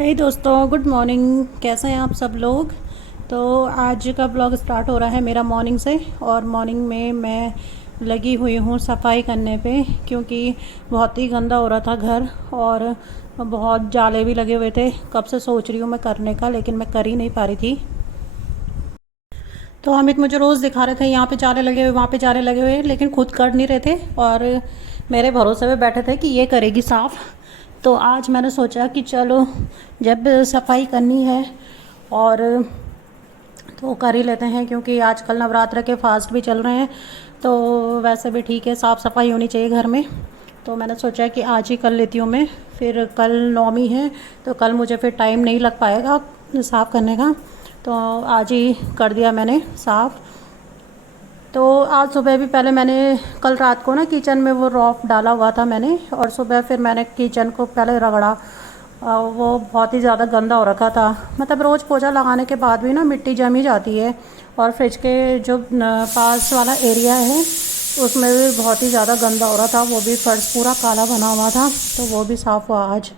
हे दोस्तों, good morning. कैसे हैं आप सब लोग। तो आज का ब्लॉग स्टार्ट हो रहा है मेरा मॉर्निंग से। और मॉर्निंग में मैं लगी हुई हूँ सफाई करने पे, क्योंकि बहुत ही गंदा हो रहा था घर। और बहुत जाले भी लगे हुए थे। कब से सोच रही हूँ मैं करने का, लेकिन मैं कर ही नहीं पा रही थी। तो अमित मुझे रोज़ दिखा रहे थे यहाँ पे जाले लगे हुए, वहाँ पे जाले लगे हुए, लेकिन खुद कर नहीं रहे थे। और मेरे भरोसे में बैठे थे कि ये करेगी साफ़। तो आज मैंने सोचा कि चलो, जब सफाई करनी है और तो कर ही लेते हैं, क्योंकि आजकल नवरात्र के फास्ट भी चल रहे हैं। तो वैसे भी ठीक है, साफ़ सफाई होनी चाहिए घर में। तो मैंने सोचा कि आज ही कर लेती हूँ मैं। फिर कल नौमी है, तो कल मुझे फिर टाइम नहीं लग पाएगा साफ़ करने का। तो आज ही कर दिया मैंने साफ़। तो आज सुबह भी पहले मैंने, कल रात को ना किचन में वो रॉफ डाला हुआ था मैंने, और सुबह फिर मैंने किचन को पहले रगड़ा। वो बहुत ही ज़्यादा गंदा हो रखा था। मतलब रोज़ पोछा लगाने के बाद भी ना मिट्टी जम ही जाती है। और फ्रिज के जो पास वाला एरिया है, उसमें भी बहुत ही ज़्यादा गंदा हो रहा था। वो भी फर्श पूरा काला बना हुआ था, तो वो भी साफ़ हुआ आज।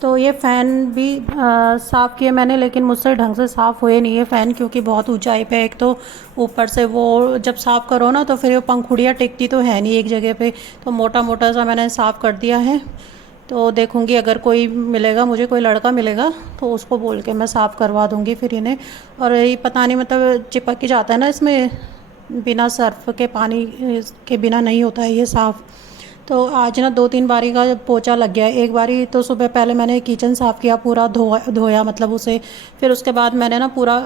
तो ये फ़ैन भी साफ़ किए मैंने, लेकिन मुझसे ढंग से साफ़ हुए नहीं है फ़ैन, क्योंकि बहुत ऊंचाई पे है एक तो। ऊपर से वो जब साफ़ करो ना, तो फिर वो पंखुड़ियाँ टिकती तो है नहीं एक जगह पे। तो मोटा मोटा सा मैंने साफ़ कर दिया है। तो देखूँगी, अगर कोई मिलेगा मुझे, कोई लड़का मिलेगा, तो उसको बोल के मैं साफ़ करवा दूँगी फिर इन्हें। और ये पता नहीं, मतलब चिपक ही जाता है ना इसमें, बिना सर्फ के, पानी के बिना नहीं होता है ये साफ़। तो आज ना 2-3 बारी का पोछा लग गया है। एक बारी तो सुबह पहले मैंने किचन साफ़ किया, पूरा धोया मतलब उसे। फिर उसके बाद मैंने ना पूरा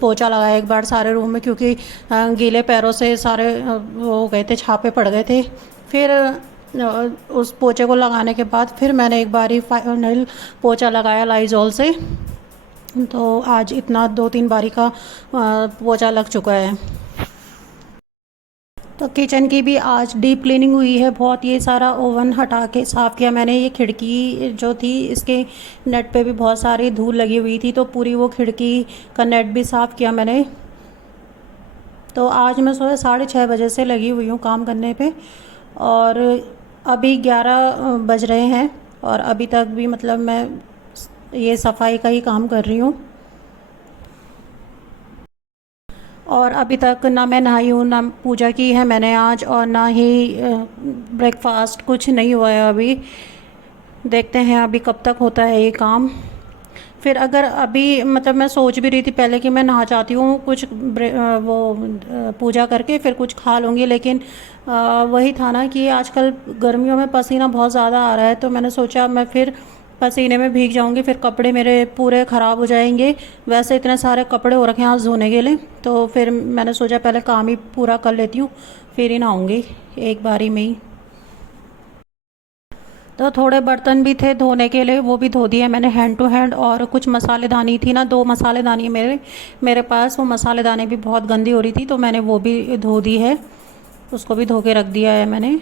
पोछा लगाया एक बार सारे रूम में, क्योंकि गीले पैरों से सारे वो हो गए थे, छापे पड़ गए थे। फिर उस पोछे को लगाने के बाद फिर मैंने एक बारी फाइनल पोछा लगाया लाइजॉल से। तो आज इतना 2-3 बारी का पोछा लग चुका है। तो किचन की भी आज डीप क्लीनिंग हुई है बहुत। ये सारा ओवन हटा के साफ़ किया मैंने। ये खिड़की जो थी, इसके नेट पे भी बहुत सारी धूल लगी हुई थी, तो पूरी वो खिड़की का नेट भी साफ़ किया मैंने। तो आज मैं सुबह 6:30 बजे से लगी हुई हूँ काम करने पे। और अभी 11 बज रहे हैं, और अभी तक भी मतलब मैं ये सफाई का ही काम कर रही हूँ। और अभी तक ना मैं नहाई हूँ, ना पूजा की है मैंने आज, और ना ही ब्रेकफास्ट, कुछ नहीं हुआ है अभी। देखते हैं अभी कब तक होता है ये काम। फिर अगर अभी, मतलब मैं सोच भी रही थी पहले कि मैं नहा जाती हूँ, कुछ पूजा करके फिर कुछ खा लूँगी, लेकिन वही था ना कि आजकल गर्मियों में पसीना बहुत ज़्यादा आ रहा है। तो मैंने सोचा मैं फिर पसीने में भीग जाऊँगी, फिर कपड़े मेरे पूरे ख़राब हो जाएंगे। वैसे इतने सारे कपड़े हो रखे हैं आज धोने के लिए, तो फिर मैंने सोचा पहले काम ही पूरा कर लेती हूँ, फिर ही नहाऊँगी एक बारी में ही। तो थोड़े बर्तन भी थे धोने के लिए, वो भी धो दिए मैंने हैंड टू हैंड। और कुछ मसालेदानी थी ना, 2 मसालेदानी मेरे मेरे पास, वो मसालेदानी भी बहुत गंदी हो रही थी, तो मैंने वो भी धो दी है। उसको भी धो के रख दिया है मैंने।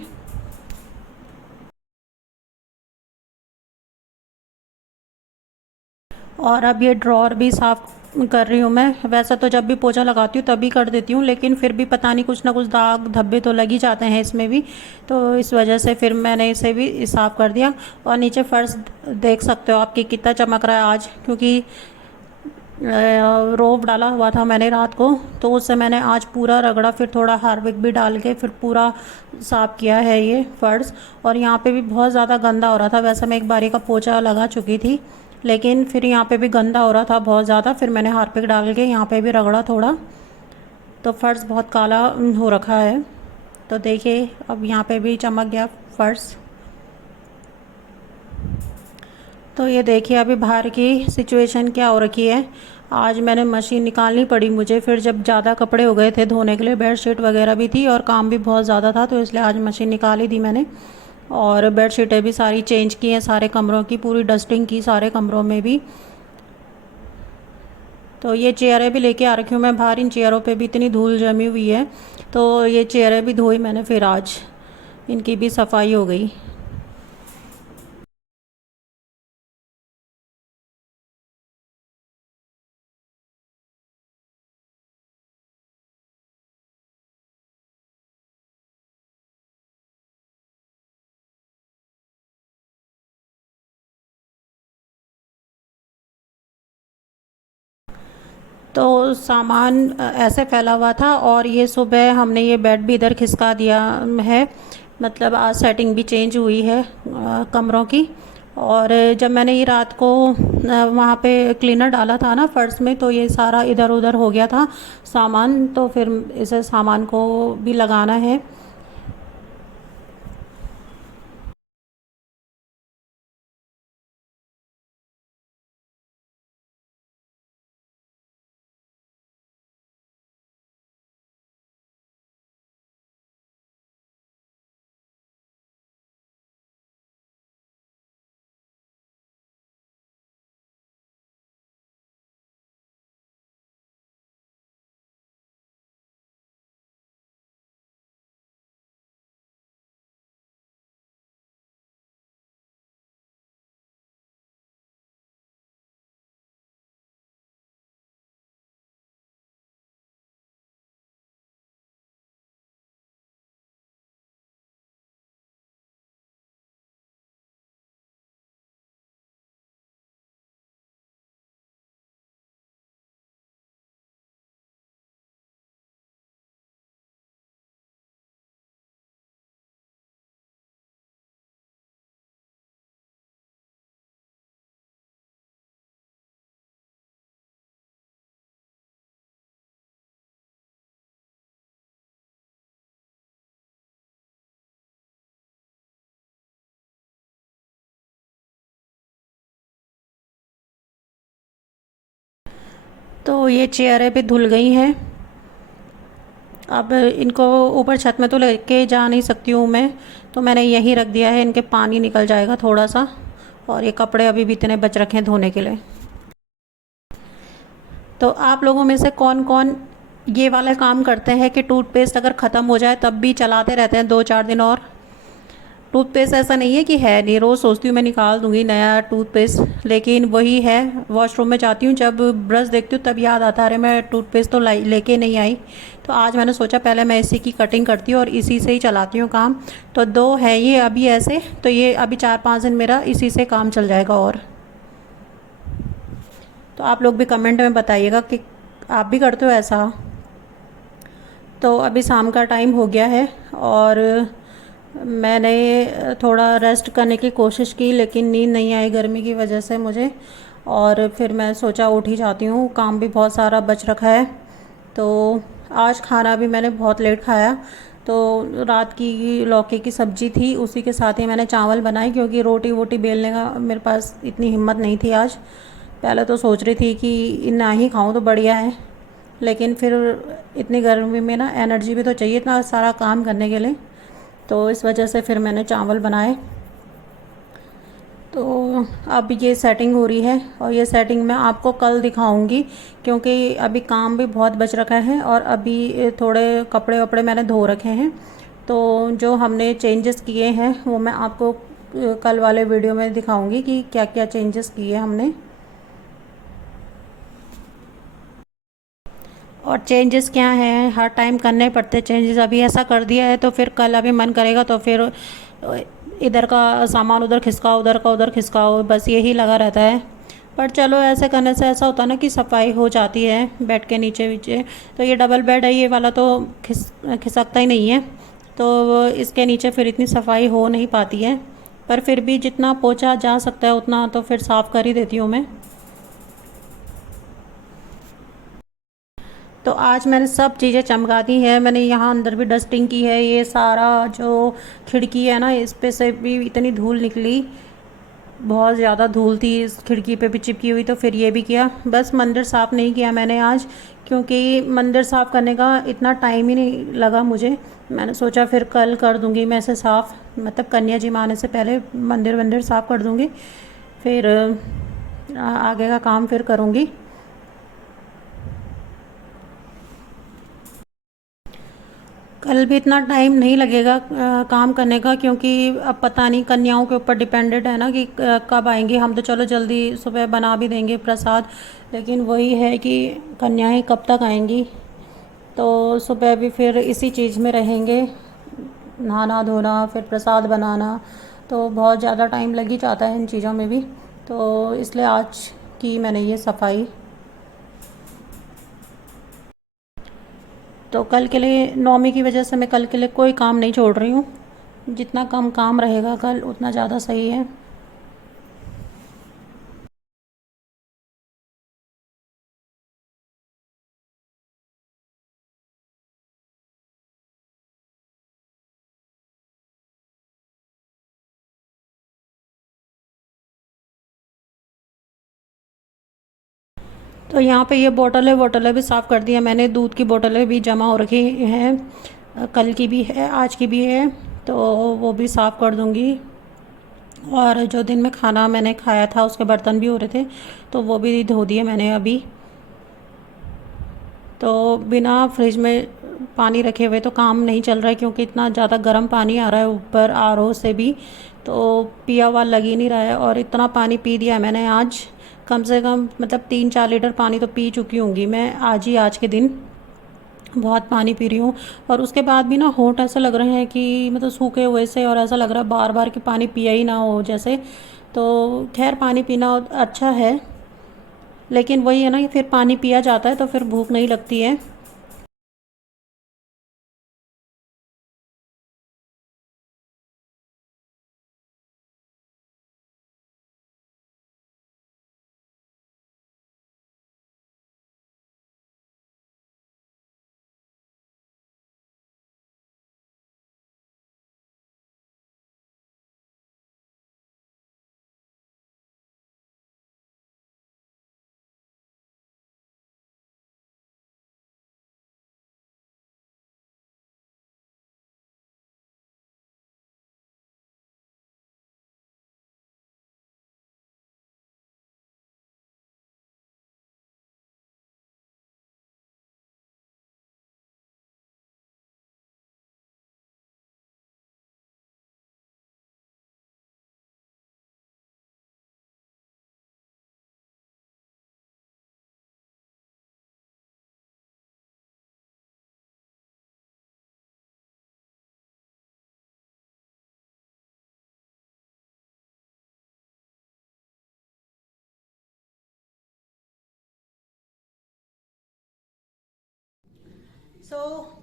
और अब ये ड्रॉर भी साफ़ कर रही हूँ मैं। वैसे तो जब भी पोछा लगाती हूँ तभी कर देती हूँ, लेकिन फिर भी पता नहीं कुछ ना कुछ दाग धब्बे तो लग ही जाते हैं इसमें भी। तो इस वजह से फिर मैंने इसे भी साफ़ कर दिया। और नीचे फर्श देख सकते हो आपकी कितना चमक रहा है आज, क्योंकि रोब डाला हुआ था मैंने रात को, तो उससे मैंने आज पूरा रगड़ा, फिर थोड़ा हार्पिक भी डाल के फिर पूरा साफ़ किया है ये फर्श। और यहाँ पे भी बहुत ज़्यादा गंदा हो रहा था। वैसे मैं एक बारी का पोछा लगा चुकी थी, लेकिन फिर यहाँ पे भी गंदा हो रहा था बहुत ज़्यादा। फिर मैंने हार्पिक डाल के यहाँ पे भी रगड़ा थोड़ा, तो फर्श बहुत काला हो रखा है। तो देखिए अब यहाँ पे भी चमक गया फर्श। तो ये देखिए अभी बाहर की सिचुएशन क्या हो रखी है। आज मैंने मशीन निकालनी पड़ी मुझे, फिर जब ज़्यादा कपड़े हो गए थे धोने के लिए, बेडशीट वगैरह भी थी और काम भी बहुत ज़्यादा था, तो इसलिए आज मशीन निकाल ही दी मैंने। और बेडशीटें भी सारी चेंज की हैं, सारे कमरों की पूरी डस्टिंग की, सारे कमरों में भी। तो ये चेयरें भी लेके आ रखी हूँ मैं बाहर। इन चेयरों पे भी इतनी धूल जमी हुई है, तो ये चेयरें भी धोई मैंने फिर आज, इनकी भी सफाई हो गई। तो सामान ऐसे फैला हुआ था और ये सुबह हमने ये बेड भी इधर खिसका दिया है। मतलब आज सेटिंग भी चेंज हुई है कमरों की। और जब मैंने ये रात को वहाँ पे क्लीनर डाला था ना फर्श में, तो ये सारा इधर उधर हो गया था सामान, तो फिर इसे सामान को भी लगाना है। तो ये चेयरें भी धुल गई हैं। अब इनको ऊपर छत में तो लेके जा नहीं सकती हूँ मैं, तो मैंने यहीं रख दिया है, इनके पानी निकल जाएगा थोड़ा सा। और ये कपड़े अभी भी इतने बच रखे हैं धोने के लिए। तो आप लोगों में से कौन कौन ये वाला काम करते हैं कि टूथपेस्ट अगर ख़त्म हो जाए तब भी चलाते रहते हैं 2-4 दिन और? टूथपेस्ट ऐसा नहीं है कि है नहीं, रोज़ सोचती हूँ मैं निकाल दूँगी नया टूथपेस्ट, लेकिन वही है, वॉशरूम में जाती हूँ जब ब्रश देखती हूँ तब याद आता है अरे मैं टूथपेस्ट तो लाई लेके नहीं आई। तो आज मैंने सोचा पहले मैं इसी की कटिंग करती हूँ और इसी से ही चलाती हूँ काम। तो 2 है ये अभी ऐसे, तो ये अभी 4-5 दिन मेरा इसी से काम चल जाएगा। और तो आप लोग भी कमेंट में बताइएगा कि आप भी करते हो ऐसा। तो अभी शाम का टाइम हो गया है और मैंने थोड़ा रेस्ट करने की कोशिश की, लेकिन नींद नहीं आई गर्मी की वजह से मुझे। और फिर मैं सोचा उठ ही जाती हूँ, काम भी बहुत सारा बच रखा है। तो आज खाना भी मैंने बहुत लेट खाया। तो रात की लौकी की सब्ज़ी थी, उसी के साथ ही मैंने चावल बनाए, क्योंकि रोटी वोटी बेलने का मेरे पास इतनी हिम्मत नहीं थी आज। पहले तो सोच रही थी कि ना ही खाऊं तो बढ़िया है, लेकिन फिर इतनी गर्मी में ना एनर्जी भी तो चाहिए इतना सारा काम करने के लिए। तो इस वजह से फिर मैंने चावल बनाए। तो अब ये सेटिंग हो रही है और ये सेटिंग मैं आपको कल दिखाऊंगी, क्योंकि अभी काम भी बहुत बच रखा है और अभी थोड़े कपड़े वपड़े मैंने धो रखे हैं। तो जो हमने चेंजेस किए हैं वो मैं आपको कल वाले वीडियो में दिखाऊंगी कि क्या क्या चेंजेस किए हमने। और चेंजेस क्या हैं, हर टाइम करने पड़ते चेंजेस। अभी ऐसा कर दिया है तो फिर कल अभी मन करेगा तो फिर इधर का सामान उधर खिसकाओ, उधर का उधर खिसकाओ, बस यही लगा रहता है। पर चलो ऐसे करने से ऐसा होता है ना कि सफाई हो जाती है बेड के नीचे वीचे। तो ये डबल बेड है ये वाला, तो खिसकता ही नहीं है, तो इसके नीचे फिर इतनी सफाई हो नहीं पाती है। पर फिर भी जितना पोंछा जा सकता है उतना तो फिर साफ़ कर ही देती हूँ मैं। तो आज मैंने सब चीज़ें चमका दी है। मैंने यहाँ अंदर भी डस्टिंग की है, ये सारा जो खिड़की है ना इस पे से भी इतनी धूल निकली, बहुत ज़्यादा धूल थी इस खिड़की पे भी चिपकी हुई, तो फिर ये भी किया। बस मंदिर साफ़ नहीं किया मैंने आज, क्योंकि मंदिर साफ़ करने का इतना टाइम ही नहीं लगा मुझे। मैंने सोचा फिर कल कर दूँगी मैं इसे साफ़, मतलब कन्या जी माँ आने से पहले मंदिर वंदिर साफ़ कर दूँगी, फिर आगे का काम फिर करूँगी। कल भी इतना टाइम नहीं लगेगा काम करने का, क्योंकि अब पता नहीं कन्याओं के ऊपर डिपेंडेड है ना कि कब आएंगी। हम तो चलो जल्दी सुबह बना भी देंगे प्रसाद, लेकिन वही है कि कन्याएं कब तक आएंगी। तो सुबह भी फिर इसी चीज़ में रहेंगे, नहाना धोना फिर प्रसाद बनाना, तो बहुत ज़्यादा टाइम लग ही जाता है इन चीज़ों में भी। तो इसलिए आज की मैंने ये सफाई। तो कल के लिए नौमी की वजह से मैं कल के लिए कोई काम नहीं छोड़ रही हूँ। जितना कम काम रहेगा कल उतना ज़्यादा सही है। तो यहाँ पे ये बोतलें भी साफ़ कर दी है मैंने। दूध की बोतलें भी जमा हो रखी हैं, कल की भी है आज की भी है, तो वो भी साफ़ कर दूँगी। और जो दिन में खाना मैंने खाया था उसके बर्तन भी हो रहे थे, तो वो भी धो दिए मैंने अभी। तो बिना फ्रिज में पानी रखे हुए तो काम नहीं चल रहा है, क्योंकि इतना ज़्यादा गर्म पानी आ रहा है ऊपर आरओ से भी, तो पिया हुआ लग ही नहीं रहा है। और इतना पानी पी दिया मैंने आज, कम से कम मतलब 3-4 लीटर पानी तो पी चुकी होंगी मैं आज के दिन। बहुत पानी पी रही हूँ। और उसके बाद भी ना होंठ ऐसे लग रहे हैं कि मतलब सूखे हुए से, और ऐसा लग रहा है बार बार कि पानी पिया ही ना हो जैसे। तो खैर पानी पीना अच्छा है, लेकिन वही है ना कि फिर पानी पिया जाता है तो फिर भूख नहीं लगती है।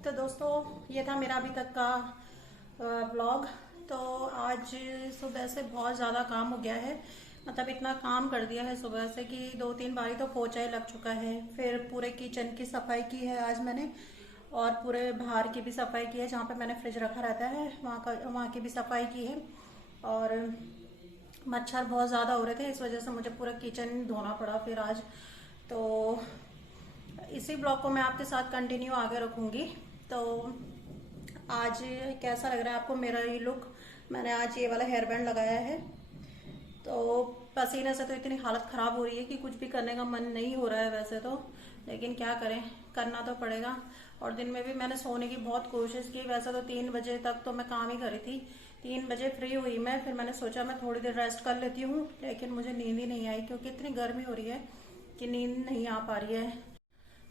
तो दोस्तों, ये था मेरा अभी तक का ब्लॉग। तो आज सुबह से बहुत ज़्यादा काम हो गया है, मतलब इतना काम कर दिया है सुबह से कि 2-3 बारी तो पोछा ही लग चुका है। फिर पूरे किचन की सफाई की है आज मैंने, और पूरे बाहर की भी सफाई की है, जहाँ पे मैंने फ्रिज रखा रहता है वहाँ की भी सफाई की है। और मच्छर बहुत ज़्यादा हो रहे थे, इस वजह से मुझे पूरा किचन धोना पड़ा फिर आज। तो इसी ब्लॉग को मैं आपके साथ कंटिन्यू आगे रखूंगी। तो आज कैसा लग रहा है आपको मेरा ये लुक? मैंने आज ये वाला हेयर बैंड लगाया है। तो पसीने से तो इतनी हालत ख़राब हो रही है कि कुछ भी करने का मन नहीं हो रहा है वैसे तो, लेकिन क्या करें, करना तो पड़ेगा। और दिन में भी मैंने सोने की बहुत कोशिश की, वैसे तो 3 बजे तक तो मैं काम ही करी थी। 3 बजे फ्री हुई मैं, फिर मैंने सोचा मैं थोड़ी देर रेस्ट कर लेती हूँ, लेकिन मुझे नींद ही नहीं आई, क्योंकि इतनी गर्मी हो रही है कि नींद नहीं आ पा रही है।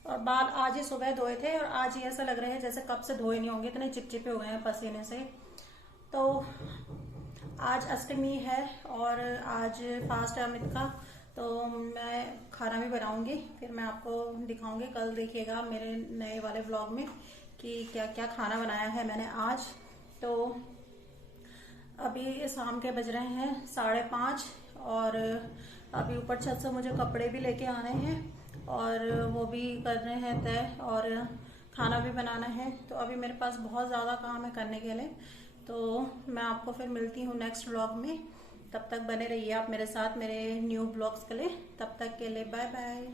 और बाल आज ही सुबह धोए थे, और आज ही ऐसा लग रहा है जैसे कब से धोए नहीं होंगे, इतने चिपचिपे हो गए हैं पसीने से। तो आज अष्टमी है और आज फास्ट है अमित का, तो मैं खाना भी बनाऊंगी, फिर मैं आपको दिखाऊंगी। कल देखिएगा मेरे नए वाले व्लॉग में कि क्या क्या खाना बनाया है मैंने आज। तो अभी शाम के बज रहे हैं 5:30, और अभी ऊपर छत से मुझे कपड़े भी लेके आने हैं, और वो भी करने हैं तय, और खाना भी बनाना है। तो अभी मेरे पास बहुत ज़्यादा काम है करने के लिए। तो मैं आपको फिर मिलती हूँ नेक्स्ट व्लॉग में। तब तक बने रहिए आप मेरे साथ मेरे न्यू ब्लॉग्स के लिए। तब तक के लिए बाय बाय।